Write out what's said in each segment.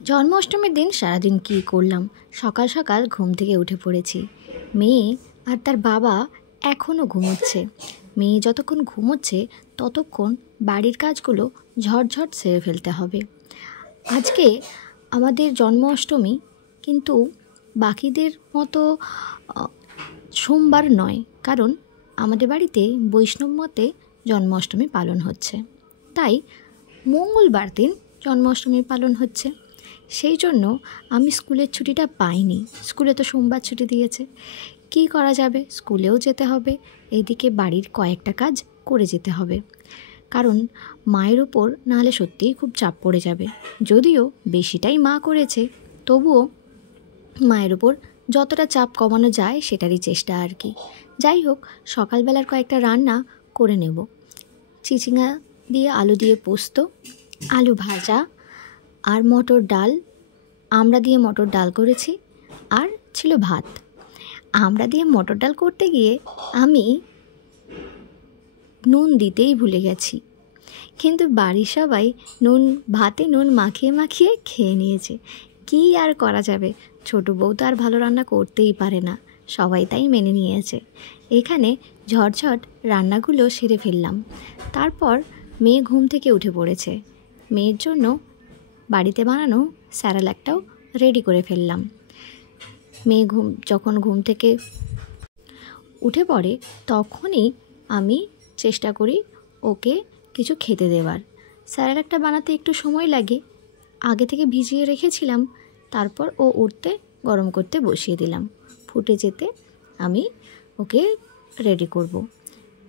জন্মাষ্টমীর দিন সারাদিন কী করলাম। সকাল সকাল ঘুম থেকে উঠে পড়েছি। মেয়ে আর তার বাবা এখনও ঘুমোচ্ছে। মেয়ে যতক্ষণ ঘুমোচ্ছে ততক্ষণ বাড়ির কাজগুলো ঝটঝট সেরে ফেলতে হবে। আজকে আমাদের জন্মাষ্টমী, কিন্তু বাকিদের মতো সোমবার নয়, কারণ আমাদের বাড়িতে বৈষ্ণব মতে জন্মাষ্টমী পালন হচ্ছে, তাই মঙ্গলবার দিন জন্মাষ্টমী পালন হচ্ছে। সেই জন্য আমি স্কুলের ছুটিটা পাইনি। স্কুলে তো সোমবার ছুটি দিয়েছে, কী করা যাবে, স্কুলেও যেতে হবে, এইদিকে বাড়ির কয়েকটা কাজ করে যেতে হবে। কারণ মায়ের ওপর নাহলে সত্যিই খুব চাপ পড়ে যাবে। যদিও বেশিটাই মা করেছে, তবুও মায়ের ওপর যতটা চাপ কমানো যায় সেটারই চেষ্টা আর কি। যাই হোক, সকালবেলার কয়েকটা রান্না করে নেব। চিচিঙা দিয়ে আলু দিয়ে পোস্ত, আলু ভাজা আর মটর ডাল, আমড়া দিয়ে মটর ডাল করেছি, আর ছিল ভাত। আমড়া দিয়ে মটর ডাল করতে গিয়ে আমি নুন দিতেই ভুলে গেছি, কিন্তু বাড়ির সবাই ভাতে নুন মাখিয়ে মাখিয়ে খেয়ে নিয়েছে। কী আর করা যাবে, ছোটো বউ তো আর ভালো রান্না করতেই পারে না, সবাই তাই মেনে নিয়েছে। এখানে ঝটঝট রান্নাগুলো সেরে ফেললাম। তারপর মেয়ে ঘুম থেকে উঠে পড়েছে। মেয়ের জন্য বাড়িতে বানানো স্যারালাকটাও রেডি করে ফেললাম। মেয়ে যখন ঘুম থেকে উঠে পড়ে তখনই আমি চেষ্টা করি ওকে কিছু খেতে দেওয়ার। স্যারালাকটা বানাতে একটু সময় লাগে, আগে থেকে ভিজিয়ে রেখেছিলাম। তারপর ও উঠতে গরম করতে বসিয়ে দিলাম। ফুটে যেতে আমি ওকে রেডি করব।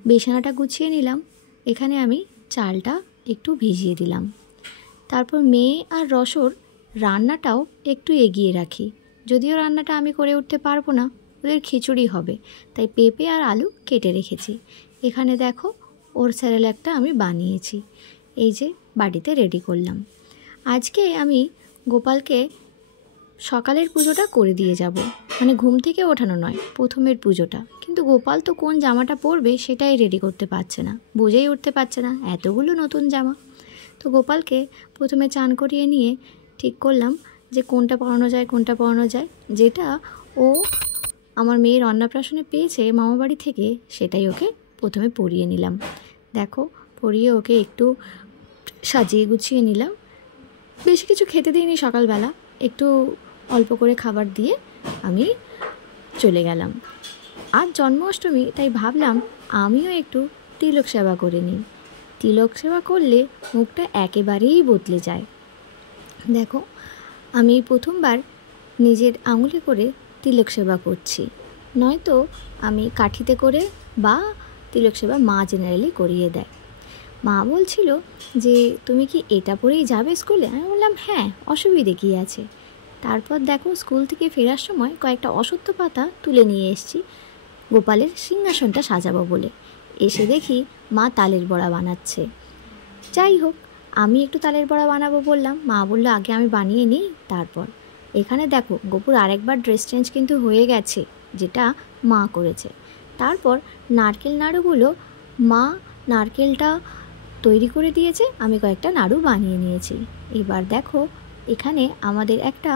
বিছানাটা গুছিয়ে নিলাম। এখানে আমি চালটা একটু ভিজিয়ে দিলাম। তারপর মেয়ে আর রসর রান্নাটাও একটু এগিয়ে রাখি। যদিও রান্নাটা আমি করে উঠতে পারবো না, ওদের খিচুড়ি হবে, তাই পেঁপে আর আলু কেটে রেখেছি। এখানে দেখো ওর স্যারেলাকটা আমি বানিয়েছি, এই যে বাড়িতে রেডি করলাম। আজকে আমি গোপালকে সকালের পুজোটা করে দিয়ে যাব, মানে ঘুম থেকে ওঠানো নয়, প্রথমের পুজোটা। কিন্তু গোপাল তো কোন জামাটা পরবে সেটাই রেডি করতে পারছে না, বুঝেই উঠতে পারছে না, এতগুলো নতুন জামা। তো গোপালকে প্রথমে চান করিয়ে নিয়ে ঠিক করলাম যে কোনটা পরানো যায়। যেটা ও আমার মেয়ের অন্নপ্রাশনে পেয়েছে মামাবাড়ি থেকে, সেটাই ওকে প্রথমে পরিয়ে নিলাম। দেখো, পরিয়ে ওকে একটু সাজিয়ে গুছিয়ে নিলাম। বেশি কিছু খেতে দিইনি সকালবেলা, একটু অল্প করে খাবার দিয়ে আমি চলে গেলাম। আজ জন্মাষ্টমী, তাই ভাবলাম আমিও একটু তিলক সেবা করে নিই। তিলক সেবা করলে মুখটা একেবারেই বদলে যায়। দেখো, আমি প্রথমবার নিজের আঙুলে করে তিলক সেবা করছি, নয়তো আমি কাঠিতে করে বা তিলক সেবা মা জেনারেলি করিয়ে দেয়। মা বলছিল যে তুমি কি এটা পরেই যাবে স্কুলে? আমি বললাম হ্যাঁ, অসুবিধে কী আছে। তারপর দেখো, স্কুল থেকে ফেরার সময় কয়েকটা অশ্বত্থ পাতা তুলে নিয়ে এসেছি গোপালের সিংহাসনটা সাজাবো বলে। এসে দেখি মা তালের বড়া বানাচ্ছে। যাই হোক, আমি একটু তালের বড়া বানাবো বললাম, মা বললো আগে আমি বানিয়ে নিই তারপর। এখানে দেখো, গোপুর আরেকবার ড্রেস চেঞ্জ কিন্তু হয়ে গেছে, যেটা মা করেছে। তারপর নারকেল নাড়ুগুলো মা নারকেলটা তৈরি করে দিয়েছে, আমি কয়েকটা নাড়ু বানিয়ে নিয়েছি। এবার দেখো, এখানে আমাদের একটা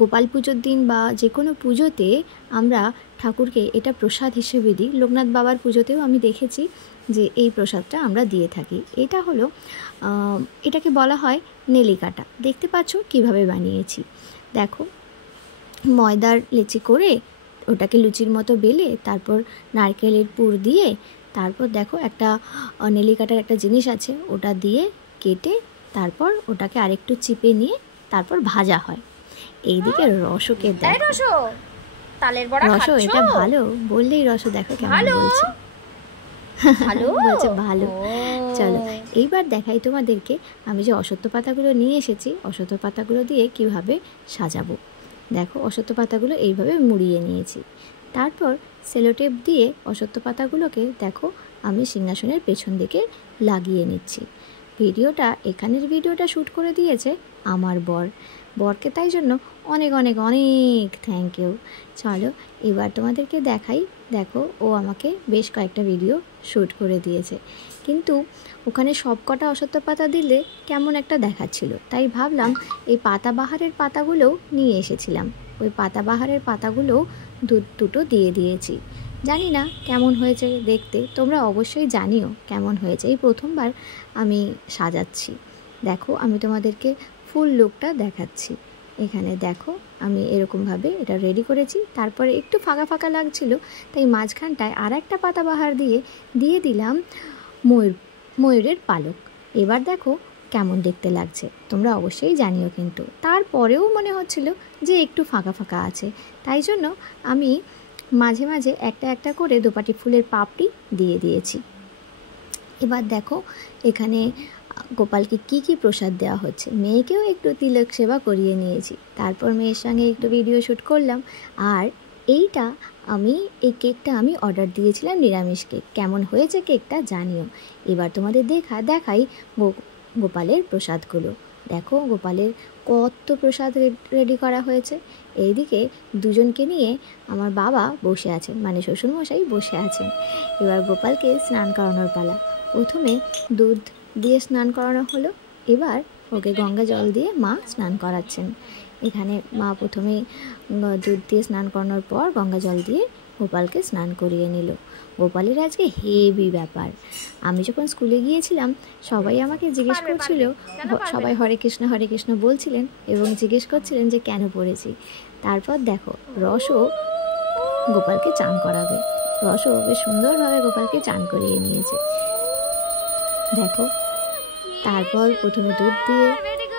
গোপাল পুজোর দিন বা যে কোনো পুজোতে আমরা ঠাকুরকে এটা প্রসাদ হিসেবে দিই। লোকনাথ বাবার পুজোতেও আমি দেখেছি যে এই প্রসাদটা আমরা দিয়ে থাকি। এটা হলো এটাকে বলা হয় নেলিকাটা। দেখতে পাচ্ছ কিভাবে বানিয়েছি। দেখো, ময়দার লেচি করে ওটাকে লুচির মতো বেলে তারপর নারকেলের পুর দিয়ে, তারপর দেখো একটা নেলিকাটার একটা জিনিস আছে, ওটা দিয়ে কেটে তারপর ওটাকে আরেকটু চিপে নিয়ে তারপর ভাজা হয়। এইদিকে রসকে দেখো, রস এটা ভালো বললেই রস দেখো কেমন বলছে, বলছে ভালো। চলো এইবার দেখাই তোমাদেরকে আমি যে অশ্বত্থ পাতাগুলো নিয়ে এসেছি, অশ্বত্থ পাতাগুলো দিয়ে কিভাবে সাজাবো। দেখো, অশ্বত্থ পাতাগুলো এইভাবে মুড়িয়ে নিয়েছি। তারপর সেলোটেপ দিয়ে অশ্বত্থ পাতাগুলোকে দেখো আমি সিংহাসনের পেছন দিকে লাগিয়ে নিচ্ছি। এখানের ভিডিওটা শ্যুট করে দিয়েছে আমার বর। বরকে তাই জন্য অনেক অনেক অনেক থ্যাংক ইউ। চলো এবার তোমাদেরকে দেখাই। দেখো ও আমাকে বেশ কয়েকটা ভিডিও শ্যুট করে দিয়েছে, কিন্তু ওখানে সব কটা অশ্বত্থ পাতা দিলে কেমন একটা দেখাচ্ছিল, তাই ভাবলাম এই পাতাবাহারের পাতাগুলোও নিয়ে এসেছিলাম। ওই পাতাবাহারের পাতাগুলোও দুটো দিয়ে দিয়েছি। জানি না কেমন হয়েছে দেখতে, তোমরা অবশ্যই জানিও কেমন হয়েছে। এই প্রথমবার আমি সাজাচ্ছি। দেখো আমি তোমাদেরকে ফুল লুকটা দেখাচ্ছি। এখানে দেখো আমি এরকমভাবে এটা রেডি করেছি। তারপরে একটু ফাঁকা ফাঁকা লাগছিল, তাই মাঝখানটায় আর একটা পাতাবাহার দিয়ে দিলাম ময়ূরের পালক। এবার দেখো কেমন দেখতে লাগছে, তোমরা অবশ্যই জানিও। কিন্তু তারপরেও মনে হচ্ছিল যে একটু ফাঁকা ফাঁকা আছে, তাই জন্য আমি মাঝে মাঝে একটা একটা করে দোপাটি ফুলের পাপড়ি দিয়ে দিয়েছি। এবার দেখো এখানে গোপালকে কি কি প্রসাদ দেওয়া হচ্ছে। মেয়েকেও একটু তিলক সেবা করিয়ে নিয়েছি, তারপর মেয়ের সঙ্গে একটু ভিডিও শ্যুট করলাম। আর এই কেকটা আমি অর্ডার দিয়েছিলাম নিরামিষ কেক। কেমন হয়েছে কেকটা জানিও। এবার তোমাদের দেখাই গোপালের প্রসাদগুলো। দেখো গোপালের কত প্রসাদ রেডি করা হয়েছে। এইদিকে দুজনকে নিয়ে আমার বাবা বসে আছেন, মানে শ্বশুরমশাই বসে আছেন। এবার গোপালকে স্নান করানোর পালা। প্রথমে দুধ দিয়ে স্নান করানো হলো, এবার ওকে গঙ্গা জল দিয়ে মা স্নান করাচ্ছেন। এখানে মা প্রথমে দুধ দিয়ে স্নান করানোর পর গঙ্গা জল দিয়ে গোপালকে স্নান করিয়ে নিল। গোপালের আজকে হেভি ব্যাপার। আমি যখন স্কুলে গিয়েছিলাম সবাই আমাকে জিজ্ঞেস করছিল, সবাই হরে কৃষ্ণ বলছিলেন এবং জিজ্ঞেস করছিলেন যে কেন পড়েছি। তারপর দেখো রসও গোপালকে চান করাবে। রসও বেশ সুন্দরভাবে গোপালকে চান করিয়ে নিয়েছে। দেখো তারপর প্রথমে দুধ দিয়ে,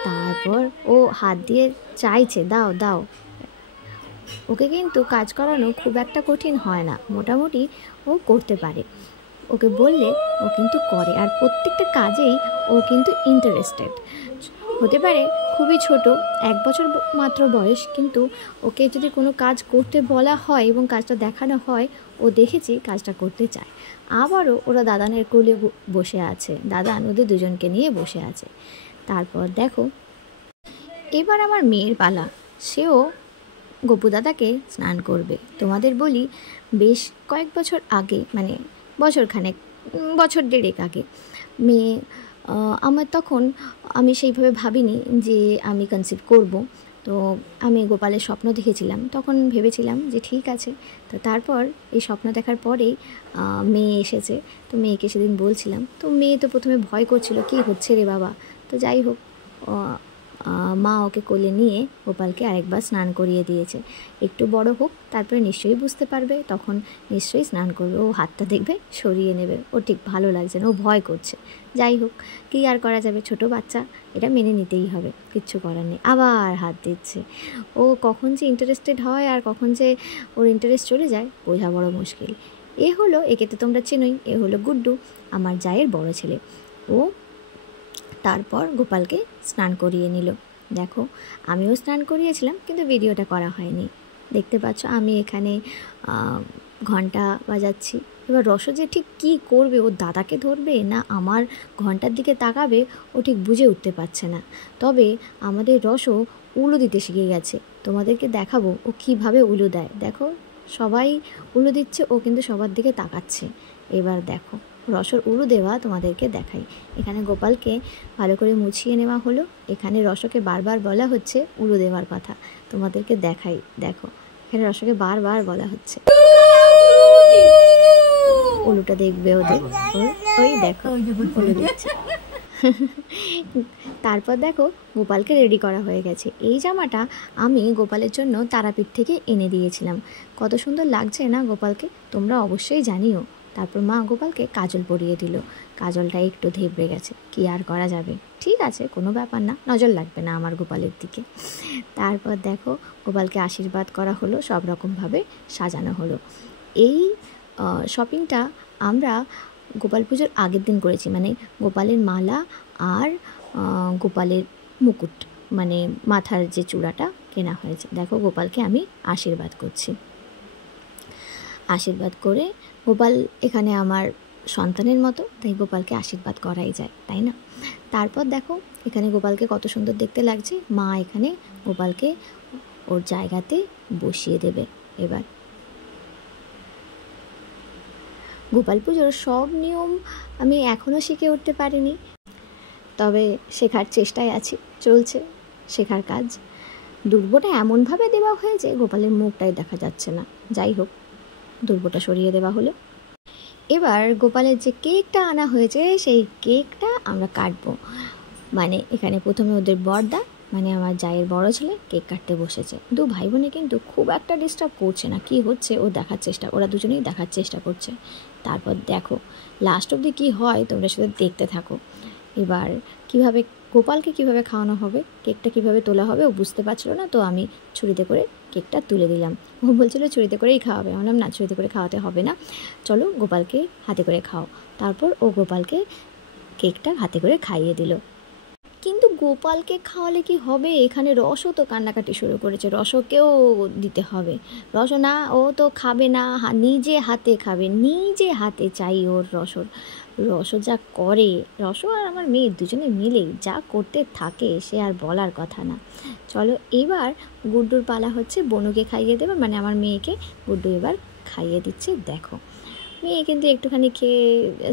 তারপর ও হাত দিয়ে চাইছে দাও দাও। ওকে কিন্তু কাজ করানো খুব একটা কঠিন হয় না, মোটামুটি ও করতে পারে। ওকে বললে ও কিন্তু করে, আর প্রত্যেকটা কাজেই ও কিন্তু ইন্টারেস্টেড। হতে পারে খুবই ছোট, 1 বছর মাত্র বয়স, কিন্তু ওকে যদি কোনো কাজ করতে বলা হয় এবং কাজটা দেখানো হয়, ও দেখেছি কাজটা করতে চায়। আবারও ওরা দাদানের কোলে বসে আছে, দাদান ওদের দুজনকে নিয়ে বসে আছে। তারপর দেখো এবার আমার মেয়ের পালা, সেও গপু দাদাকে স্নান করবে। তোমাদের বলি বেশ কয়েক বছর আগে, মানে বছর দেড়েক আগে মেয়ে আমার, তখন আমি সেইভাবে ভাবিনি যে আমি কনসিভ করব। তো আমি গোপালের স্বপ্ন দেখেছিলাম, তখন ভেবেছিলাম যে ঠিক আছে। তো তারপর এই স্বপ্ন দেখার পরেই মেয়ে এসেছে। তো মেয়েকে সেদিন বলছিলাম, তো মেয়ে তো প্রথমে ভয় করছিল, কি হচ্ছে রে বাবা। তো যাই হোক মা ওকে কোলে নিয়ে গোপালকে আরেকবার স্নান করিয়ে দিয়েছে। একটু বড় হোক, তারপরে নিশ্চয়ই বুঝতে পারবে, তখন নিশ্চয়ই স্নান করবে। ও হাতটা দেখবে সরিয়ে নেবে, ও ঠিক ভালো লাগছে না, ও ভয় করছে। যাই হোক, কী আর করা যাবে, ছোট বাচ্চা, এটা মেনে নিতেই হবে, কিচ্ছু করার নেই। আবার হাত দিচ্ছে। ও কখন যে ইন্টারেস্টেড হয় আর কখন যে ওর ইন্টারেস্ট চলে যায় বোঝা বড় মুশকিল। একে তো তোমরা চেনোই, এ হলো গুড্ডু, আমার জায়ের বড় ছেলে। ও তারপর গোপালকে স্নান করিয়ে নিল। দেখো আমিও স্নান করিয়েছিলাম, কিন্তু ভিডিওটা করা হয়নি। দেখতে পাচ্ছ আমি এখানে ঘন্টা বাজাচ্ছি। এবার রসো যে ঠিক কী করবে, ও দাদাকে ধরবে না আমার ঘন্টার দিকে তাকাবে, ও ঠিক বুঝে উঠতে পারছে না। তবে আমাদের রসো উলু দিতে শিখে গেছে। তোমাদেরকে দেখাবো ও কীভাবে উলু দেয়। দেখো সবাই উলু দিচ্ছে, ও কিন্তু সবার দিকে তাকাচ্ছে। এবার দেখো রসর উলু দেওয়া তোমাদেরকে দেখাই। এখানে গোপালকে ভালো করে মুছিয়ে নেওয়া হলো। এখানে রসকে বারবার বলা হচ্ছে উলু দেওয়ার কথা, তোমাদেরকে দেখাই। দেখো এখানে রসকে বারবার বলা হচ্ছে উলুটা দেখবে ওদের, ওই দেখো উলু দিচ্ছে। তারপর দেখো গোপালকে রেডি করা হয়ে গেছে। এই জামাটা আমি গোপালের জন্য তারাপীঠ থেকে এনে দিয়েছিলাম। কত সুন্দর লাগছে না গোপালকে, তোমরা অবশ্যই জানিও। তারপর মা গোপালকে কাজল পরিয়ে দিল। কাজলটা একটু ধেবড়ে গেছে, কি আর করা যাবে, ঠিক আছে কোনো ব্যাপার না, নজর লাগবে না আমার গোপালের দিকে। তারপর দেখো গোপালকে আশীর্বাদ করা হলো, সব রকমভাবে সাজানো হলো। এই শপিংটা আমরা গোপাল পুজোর আগের দিন করেছি, মানে গোপালের মালা আর গোপালের মুকুট, মানে মাথার যে চূড়াটা কেনা হয়েছে। দেখো গোপালকে আমি আশীর্বাদ করছি। আশীর্বাদ করে গোপাল এখানে আমার সন্তানের মতো, তাই গোপালকে আশীর্বাদ করাই যায়, তাই না? তারপর দেখো এখানে গোপালকে কত সুন্দর দেখতে লাগছে। মা এখানে গোপালকে ওর জায়গাতে বসিয়ে দেবে। এবার গোপাল পুজোর সব নিয়ম আমি এখনও শিখে উঠতে পারিনি, তবে শেখার চেষ্টায় আছি, চলছে শেখার কাজ। দুর্বটা এমনভাবে দেওয়া হয়েছে গোপালের মুখটাই দেখা যাচ্ছে না। যাই হোক, দুর্বটা সরিয়ে দেওয়া হলো। এবার গোপালের যে কেকটা আনা হয়েছে সেই কেকটা আমরা কাটবো। মানে এখানে প্রথমে ওদের বড়দা, মানে আমার জায়ের বড় ছেলে কেক কাটতে বসেছে। দু ভাই বোনে কিন্তু খুব একটা ডিস্টার্ব করছে না, কি হচ্ছে ওরা দুজনেই দেখার চেষ্টা করছে। তারপর দেখো লাস্ট অবধি কী হয়, তোমরা শুধু দেখতে থাকো। এবার গোপালকে কিভাবে খাওয়ানো হবে, কেকটা কিভাবে তোলা হবে ও বুঝতে পারছিল না, তো আমি ছুরিতে করে কেকটা তুলে দিলাম। ও বলছিল ছুরিতে করেই খাওয়াবে, বললাম না, ছুরিতে করে খাওয়াতে হবে না, চলো গোপালকে হাতে করে খাও। তারপর ও গোপালকে কেকটা হাতে করে খাইয়ে দিল। কিন্তু গোপালকে খাওয়ালে কি হবে, এখানে রসও তো কান্নাকাটি শুরু করেছে, রসকেও দিতে হবে। রস না, ও তো খাবে না, নিজে হাতে খাবে, নিজে হাতে চাই ওর রস যা করে, রস আর আমার মেয়ে দুজনে মিলে যা করতে থাকে সে আর বলার কথা না। চলো এবার গুড্ডুর পালা হচ্ছে, বনুকে খাইয়ে দেবে, মানে আমার মেয়েকে গুড্ডু এবার খাইয়ে দিচ্ছে। দেখো মেয়ে কিন্তু একটুখানি খেয়ে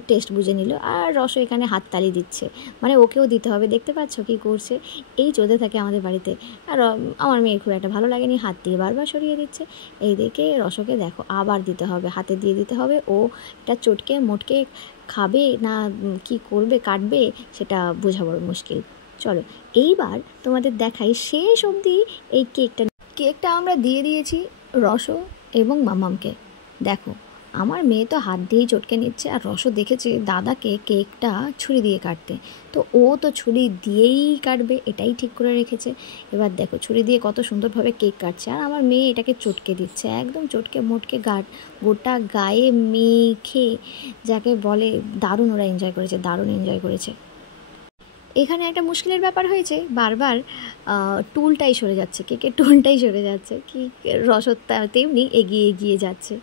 টেস্ট বুঝে নিল, আর রস এখানে হাততালি দিচ্ছে, মানে ওকেও দিতে হবে। দেখতে পাচ্ছ কী করছে, এই চলতে থাকে আমাদের বাড়িতে। আর আমার মেয়ের খুব একটা ভালো লাগেনি, হাত দিয়ে বারবার সরিয়ে দিচ্ছে। এই দেখে রসকে দেখো আবার দিতে হবে, হাতে দিয়ে দিতে হবে। ও এটা চটকে মোটকে খাবে না কি করবে, কাটবে, সেটা বোঝা বড় মুশকিল। চলো এইবার তোমাদের দেখাই শেষ অবধি এই কেকটা আমরা দিয়ে দিয়েছি রস এবং মামামকে। দেখো আমার মেয়ে তো হাত দিয়েই চটকে নিচ্ছে, আর রসও দেখেছে দাদাকে কেকটা ছুরি দিয়ে কাটতে, তো ও তো ছুরি দিয়েই কাটবে, এটাই ঠিক করে রেখেছে। এবার দেখো ছুরি দিয়ে কত সুন্দরভাবে কেক কাটছে, আর আমার মেয়ে এটাকে চটকে দিচ্ছে, একদম চটকে মোটকে গোটা গায়ে মেখে, যাকে বলে দারুণ ওরা এনজয় করেছে, দারুণ এনজয় করেছে। এখানে একটা মুশকিলের ব্যাপার হয়েছে, বারবার টুলটাই সরে যাচ্ছে, কেকের টুলটাই সরে যাচ্ছে, কি রসদ তেমনি এগিয়ে এগিয়ে যাচ্ছে।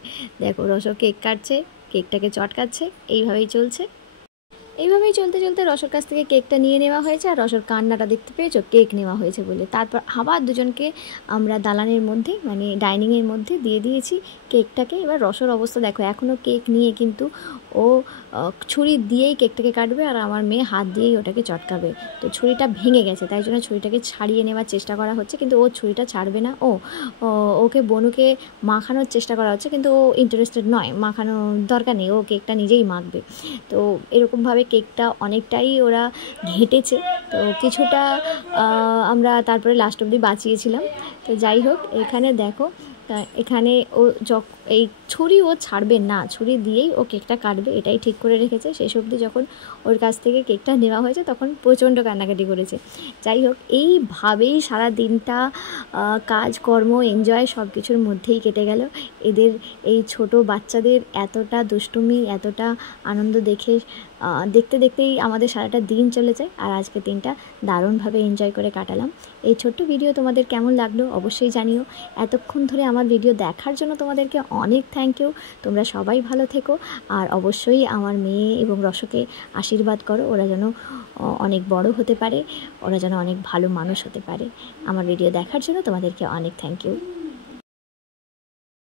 দেখো রসদ কেক কাটছে, কেকটাকে চটকাচ্ছে, এইভাবেই চলছে। এইভাবেই চলতে চলতে রসর কাছ থেকে কেকটা নিয়ে নেওয়া হয়েছে, আর রসর কান্নাটা দেখতে পেয়েছো, কেক নেওয়া হয়েছে বলে। তারপর আবার দুজনকে আমরা দালানের মধ্যে, মানে ডাইনিংয়ের মধ্যে দিয়ে দিয়েছি কেকটাকে। এবার রসর অবস্থা দেখো, এখনও কেক নিয়ে কিন্তু ও ছুরি দিয়েই কেকটাকে কাটবে, আর আমার মেয়ে হাত দিয়েই ওটাকে চটকাবে। তো ছুরিটা ভেঙে গেছে, তাই জন্য ছুরিটাকে ছাড়িয়ে নেওয়ার চেষ্টা করা হচ্ছে, কিন্তু ও ছুরিটা ছাড়বে না। ওকে বনুকে মাখানোর চেষ্টা করা হচ্ছে, কিন্তু ও ইন্টারেস্টেড নয়, মাখানো দরকার নেই, ও কেকটা নিজেই মাখবে। তো এরকমভাবে কেকটা অনেকটাই ওরা ঘেঁটেছে, তো কিছুটা আমরা তারপরে লাস্ট অবধি বাঁচিয়েছিলাম। তো যাই হোক, এখানে দেখো এখানে এই ছুরি ও ছাড়বে না, ছুরি দিয়েই ও কেকটা কাটবে, এটাই ঠিক করে রেখেছে। শেষ অবধি যখন ওর কাছ থেকে কেকটা নেওয়া হয়েছে তখন প্রচণ্ড কান্নাকাটি করেছে। যাই হোক, এইভাবেই সারা দিনটা কাজকর্ম, এনজয় সব কিছুর মধ্যেই কেটে গেল। এদের এই ছোট বাচ্চাদের এতটা দুষ্টুমি, এতটা আনন্দ দেখতে দেখতেই আমাদের সারাটা দিন চলে যায়, আর আজকে দিনটা দারুণভাবে এনজয় করে কাটালাম। এই ছোট্ট ভিডিও তোমাদের কেমন লাগলো অবশ্যই জানিও। এতক্ষণ ধরে আমার ভিডিও দেখার জন্য তোমাদেরকে অনেক থ্যাংক ইউ। তোমরা সবাই ভালো থেকো, আর অবশ্যই আমার মেয়ে এবং রসকে আশীর্বাদ করো, ওরা যেন অনেক বড় হতে পারে, ওরা যেন অনেক ভালো মানুষ হতে পারে। আমার ভিডিও দেখার জন্য তোমাদেরকে অনেক থ্যাংক ইউ।